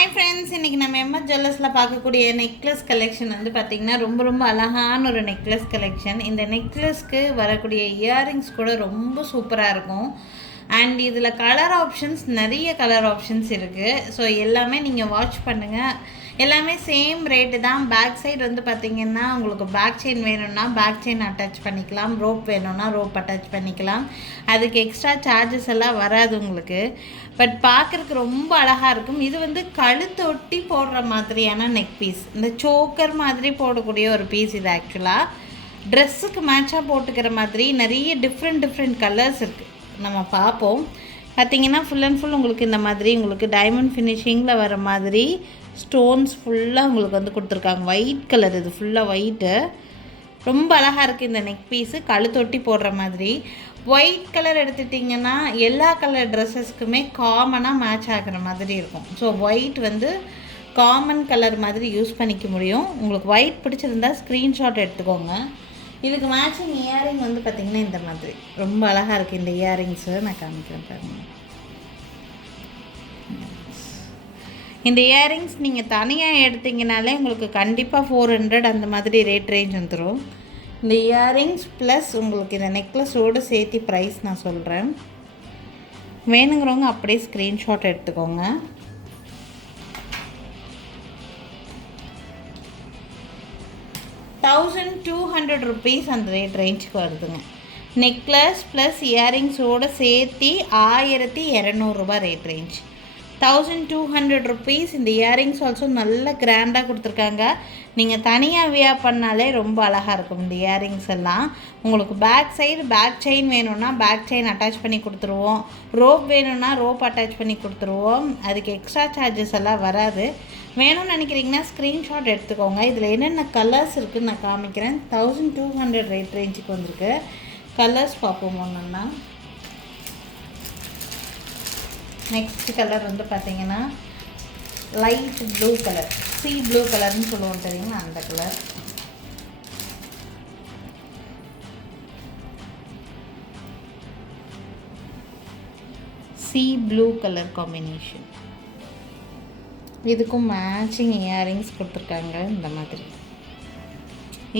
Hi friends, இன்றைக்கி நம்ம MS ஜுவல்லர்ஸில் பார்க்கக்கூடிய நெக்லஸ் கலெக்ஷன் வந்து பார்த்திங்கன்னா ரொம்ப அழகான ஒரு நெக்லஸ் கலெக்ஷன். இந்த நெக்லஸ்க்கு வரக்கூடிய இயரிங்ஸ் கூட ரொம்ப சூப்பராக இருக்கும். அண்ட் இதில் கலர் ஆப்ஷன்ஸ் நிறைய கலர் ஆப்ஷன்ஸ் இருக்குது. ஸோ எல்லாமே நீங்கள் வாட்ச் பண்ணுங்கள். எல்லாமே சேம் ரேட்டு தான். பேக் சைடு வந்து பார்த்திங்கன்னா உங்களுக்கு பேக் செயின் வேணும்னா பேக் செயின் அட்டாச் பண்ணிக்கலாம், ரோப் வேணும்னா ரோப் அட்டாச் பண்ணிக்கலாம். அதுக்கு எக்ஸ்ட்ரா சார்ஜஸ் எல்லாம் வராது உங்களுக்கு. பட் பார்க்குறதுக்கு ரொம்ப அழகாக இருக்கும். இது வந்து கழுத்து ஒட்டி போடுற மாதிரியான நெக் பீஸ், இந்த சோக்கர் மாதிரி போடக்கூடிய ஒரு பீஸ். இது ஆக்சுவலாக ட்ரெஸ்ஸுக்கு மேட்சாக போட்டுக்கிற மாதிரி நிறைய டிஃப்ரெண்ட் கலர்ஸ் இருக்குது. நம்ம பார்ப்போம். பார்த்திங்கன்னா ஃபுல் அண்ட் ஃபுல் உங்களுக்கு இந்த மாதிரி உங்களுக்கு டைமண்ட் ஃபினிஷிங்கில் வர மாதிரி ஸ்டோன்ஸ் ஃபுல்லாக உங்களுக்கு வந்து கொடுத்துருக்காங்க. ஒயிட் கலர், இது ஃபுல்லாக ஒயிட்டு. ரொம்ப அழகாக இருக்குது இந்த நெக் பீஸு, கழுத்தொட்டி போடுற மாதிரி. ஒயிட் கலர் எடுத்துட்டிங்கன்னா எல்லா கலர் ட்ரெஸ்ஸஸ்க்குமே காமனாக மேட்ச் ஆகிற மாதிரி இருக்கும். ஸோ ஒயிட் வந்து காமன் கலர் மாதிரி யூஸ் பண்ணிக்க முடியும். உங்களுக்கு ஒயிட் பிடிச்சிருந்தா ஸ்க்ரீன்ஷாட் எடுத்துக்கோங்க. இதுக்கு மேட்சிங் இயரிங் வந்து பார்த்திங்கன்னா இந்த மாதிரி ரொம்ப அழகாக இருக்குது. இந்த இயரிங்ஸு நான் காமிக்கிறேன் பாருங்கள். இந்த இயரிங்ஸ் நீங்கள் தனியாக எடுத்திங்கனாலே உங்களுக்கு கண்டிப்பாக 400 அந்த மாதிரி ரேட் ரேஞ்ச் வந்துடும். இந்த இயரிங்ஸ் ப்ளஸ் உங்களுக்கு இந்த நெக்லஸோடு சேர்த்து ப்ரைஸ் நான் சொல்கிறேன். வேணுங்கிறவங்க அப்படியே ஸ்க்ரீன்ஷாட் எடுத்துக்கோங்க. ₹1200 அந்த ரேட் ரேஞ்சுக்கு வருதுங்க. நெக்லஸ் ப்ளஸ் இயரிங்ஸோடு சேர்த்து ₹1200 ரேட் ரேஞ்ச். ₹1200. இந்த இயரிங்ஸ் ஆல்சோ நல்ல கிராண்டாக கொடுத்துருக்காங்க. நீங்கள் தனியாக வியர் பண்ணாலே ரொம்ப அழகாக இருக்கும். இந்த இயரிங்ஸ் எல்லாம் உங்களுக்கு பேக் சைடு பேக் செயின் வேணும்னா பேக் செயின் அட்டாச் பண்ணி கொடுத்துருவோம், ரோப் வேணும்னா ரோப் அட்டாச் பண்ணி கொடுத்துருவோம். அதுக்கு எக்ஸ்ட்ரா சார்ஜஸ் எல்லாம் வராது. வேணும்னு நினைக்கிறீங்கன்னா ஸ்க்ரீன்ஷாட் எடுத்துக்கோங்க. இதில் என்னென்ன கலர்ஸ் இருக்குதுன்னு நான் காமிக்கிறேன். 1200 ரேட் ரேஞ்சுக்கு வந்திருக்கு. கலர்ஸ் பார்ப்போம் ஒன்றுன்னா. நெக்ஸ்ட் கலர் வந்து பார்த்திங்கன்னா light blue colour, sea blue கலர்னு சொல்லுவோம் தெரியுங்களா, அந்த colour. Sea blue colour combination. இதுக்கும் மேட்சிங் இயரிங்ஸ் கொடுத்துருக்காங்க. இந்த மாதிரி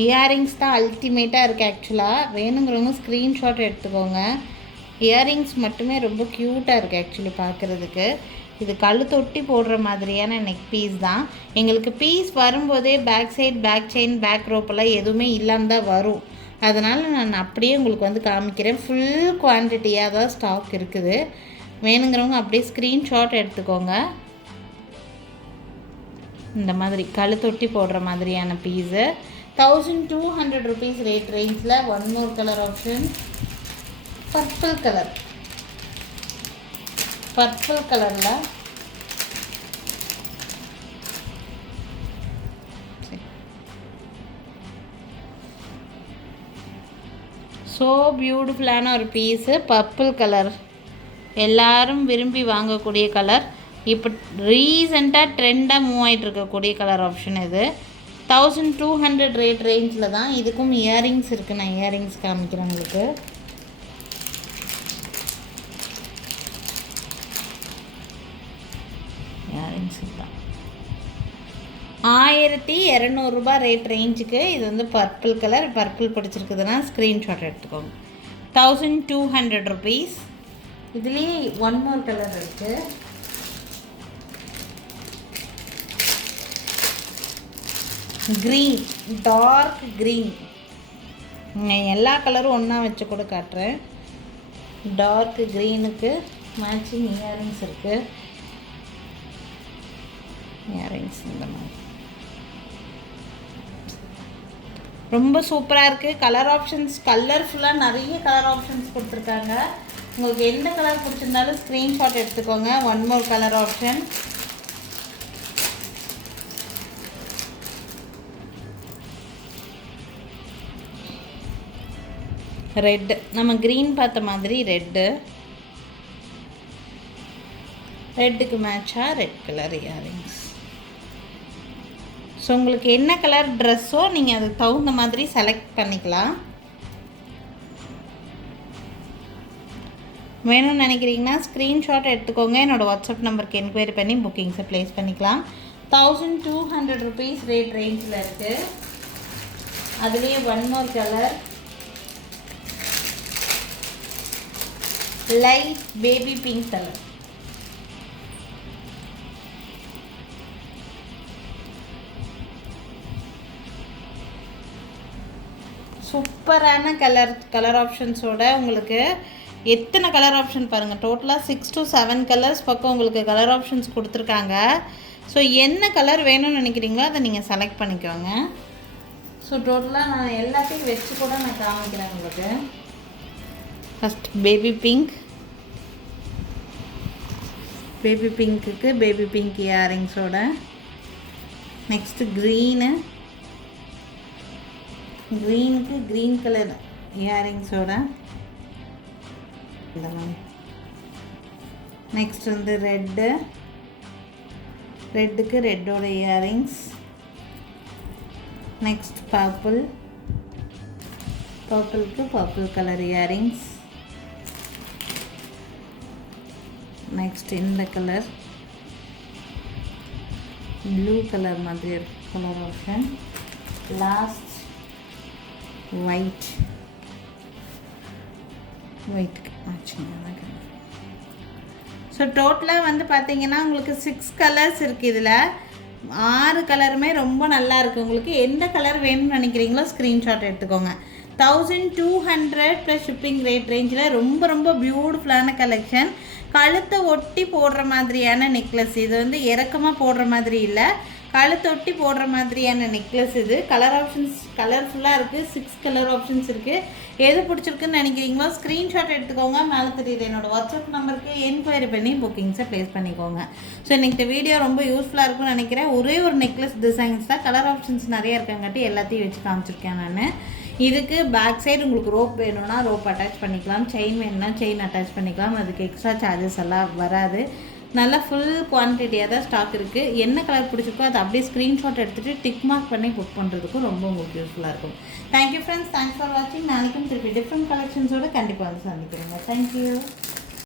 இயரிங்ஸ் தான் அல்டிமேட்டாக இருக்குது ஆக்சுவலாக. வேணுங்கிறவங்க ஸ்க்ரீன்ஷாட் எடுத்துக்கோங்க. இயரிங்ஸ் மட்டுமே ரொம்ப க்யூட்டாக இருக்குது ஆக்சுவலி பார்க்குறதுக்கு. இது கழுத்தொட்டி போடுற மாதிரியான நெக் பீஸ் தான். எங்களுக்கு பீஸ் வரும்போதே back side back chain back ரோப்பெல்லாம் எதுவுமே இல்லாமல் தான் வரும். அதனால் நான் அப்படியே உங்களுக்கு வந்து காமிக்கிறேன். ஃபுல் குவான்டிட்டியாக தான் ஸ்டாக் இருக்குது. வேணுங்கிறவங்க அப்படியே ஸ்க்ரீன்ஷாட் எடுத்துக்கோங்க. இந்த மாதிரி கழுத்தொட்டி போடுற மாதிரியான பீஸு ₹1200 ரேட் ரேஞ்சில். One more colour option, purple colour. Purple கலரில் ஸோ பியூட்டிஃபுல்லான ஒரு பீஸு. பர்பிள் கலர் எல்லாரும் விரும்பி வாங்கக்கூடிய கலர். இப்போ ரீசெண்டாக ட்ரெண்டாக மூவ் ஆகிட்டு இருக்கக்கூடிய கலர் ஆப்ஷன் இது. 1200 ரேட் ரேஞ்சில் தான். இதுக்கும் இயரிங்ஸ் இருக்குது. நான் இயரிங்ஸ் காமிக்கிறேன் உங்களுக்கு. இயரிங்ஸ் தான் ₹1200 ரேட் ரேஞ்சுக்கு. இது வந்து பர்பிள் கலர். பர்பிள் பிடிச்சிருக்குதுன்னா ஸ்க்ரீன்ஷாட் எடுத்துக்கோங்க. ₹1200. இதுலேயே ஒன் மோர் கலர் இருக்குது. Green, dark green. எல்லா கலரும் ஒன்றா வச்சு கூட காட்டுறேன். டார்க் க்ரீனுக்கு மேட்சிங் இயரிங்ஸ் இருக்குது. இயரிங்ஸ் இந்த மாதிரி ரொம்ப சூப்பராக இருக்குது. கலர் ஆப்ஷன்ஸ் கலர்ஃபுல்லாக நிறைய கலர் ஆப்ஷன்ஸ் கொடுத்துருக்காங்க. உங்களுக்கு எந்த கலர் பிடிச்சிருந்தாலும் ஸ்க்ரீன்ஷாட் எடுத்துக்கோங்க. One more colour option, red. நம்ம க்ரீன் பார்த்த மாதிரி ரெட்டு. ரெட்டுக்கு மேட்சாக ரெட் கலர் இயரிங்ஸ். ஸோ உங்களுக்கு என்ன கலர் ட்ரெஸ்ஸோ நீங்கள் அதுக்கு தகுந்த மாதிரி செலக்ட் பண்ணிக்கலாம். வேணும்னு நினைக்கிறீங்கன்னா ஸ்க்ரீன்ஷாட் எடுத்துக்கோங்க. என்னோடய வாட்ஸ்அப் நம்பருக்கு என்கொயரி பண்ணி புக்கிங்ஸை ப்ளேஸ் பண்ணிக்கலாம். 1200 rupees ரேட் ரேஞ்சில் இருக்குது. அதுலேயே one more colour, light baby pink colour. சூப்பரான கலர் ஆப்ஷன்ஸோட உங்களுக்கு எத்தனை கலர் ஆப்ஷன் பாருங்கள். டோட்டலாக 6 to 7 கலர்ஸ் பக்கம் உங்களுக்கு கலர் ஆப்ஷன்ஸ் கொடுத்துருக்காங்க. ஸோ என்ன கலர் வேணும்னு நினைக்கிறீங்களோ அதை நீங்கள் செலக்ட் பண்ணிக்கோங்க. ஸோ டோட்டலாக நான் எல்லாத்தையும் வச்சு கூட நான் காமிக்கிறேன் உங்களுக்கு. ஃபஸ்ட் பேபி பிங்க்குக்கு பேபி பிங்க் இயரிங்ஸோட. நெக்ஸ்ட்டு க்ரீனுக்கு க்ரீன் கலர் இயரிங்ஸோட இந்த மாதிரி. நெக்ஸ்ட் வந்து ரெட்டுக்கு ரெட்டோட இயரிங்ஸ். நெக்ஸ்ட் பர்பிளுக்கு பர்பிள் கலர் இயரிங்ஸ். நெக்ஸ்ட் இந்த கலர் ப்ளூ கலர் மாதிரி இருக்கு கலர் ஆப்ஷன். லாஸ்ட் ஒயிட் ஆச்சுங்க. ஸோ டோட்டலாக வந்து பார்த்தீங்கன்னா உங்களுக்கு 6 கலர்ஸ் இருக்குது. இதில் 6 கலருமே ரொம்ப நல்லா இருக்குது. உங்களுக்கு எந்த கலர் வேணும்னு நினைக்கிறீங்களோ ஸ்க்ரீன்ஷாட் எடுத்துக்கோங்க. 1200 ப்ளஸ் ஷிப்பிங் ரேட் ரேஞ்சில் ரொம்ப ரொம்ப பியூட்டிஃபுல்லான கலெக்ஷன். கழுத்தை ஒட்டி போடுற மாதிரியான நெக்லஸ். இது வந்து இறக்கமாக போடுற மாதிரி இல்லை, கழுத்தை ஒட்டி போடுற மாதிரியான நெக்லஸ். இது கலர் ஆப்ஷன்ஸ் கலர்ஃபுல்லாக இருக்குது. 6 கலர் ஆப்ஷன்ஸ் இருக்குது. எது பிடிச்சிருக்குன்னு நினைக்கிறீங்களோ ஸ்க்ரீன்ஷாட் எடுத்துக்கோங்க. மேலே தெரியுது என்னோடய வாட்ஸ்அப் நம்பருக்கு என்கொயரி பண்ணி புக்கிங்ஸை ப்ளேஸ் பண்ணிக்கோங்க. ஸோ இன்றைக்கி வீடியோ ரொம்ப யூஸ்ஃபுல்லாக இருக்கும்னு நினைக்கிறேன். ஒரே ஒரு நெக்லஸ் டிசைன்ஸ் தான், கலர் ஆப்ஷன்ஸ் நிறைய இருக்கங்காட்டி எல்லாத்தையும் வச்சு காமிச்சிருக்கேன் நான். இதுக்கு பேக் சைடு உங்களுக்கு ரோப் வேணும்னா ரோப் அட்டாச் பண்ணிக்கலாம், செயின் வேணும்னா செயின் அட்டாச் பண்ணிக்கலாம். அதுக்கு எக்ஸ்ட்ரா சார்ஜஸ் எல்லாம் வராது. நல்லா ஃபுல் குவான்டிட்டியாக தான் ஸ்டாக் இருக்குது. என்ன கலர் பிடிச்சிருக்கோ அதை அப்படியே ஸ்க்ரீன்ஷாட் எடுத்துகிட்டு டிக் மார்க் பண்ணி புக் பண்ணுறதுக்கும் ரொம்ப உங்களுக்கு யூஸ்ஃபுல்லாக இருக்கும். தேங்க்யூ ஃப்ரெண்ட்ஸ், தேங்க்ஸ் ஃபார் வாட்சிங். நாளைக்கும் திருப்பி டிஃப்ரெண்ட் கலெக்ஷன்ஸோடு கண்டிப்பாக வந்து சந்திக்கிறேங்க. தேங்க்யூ.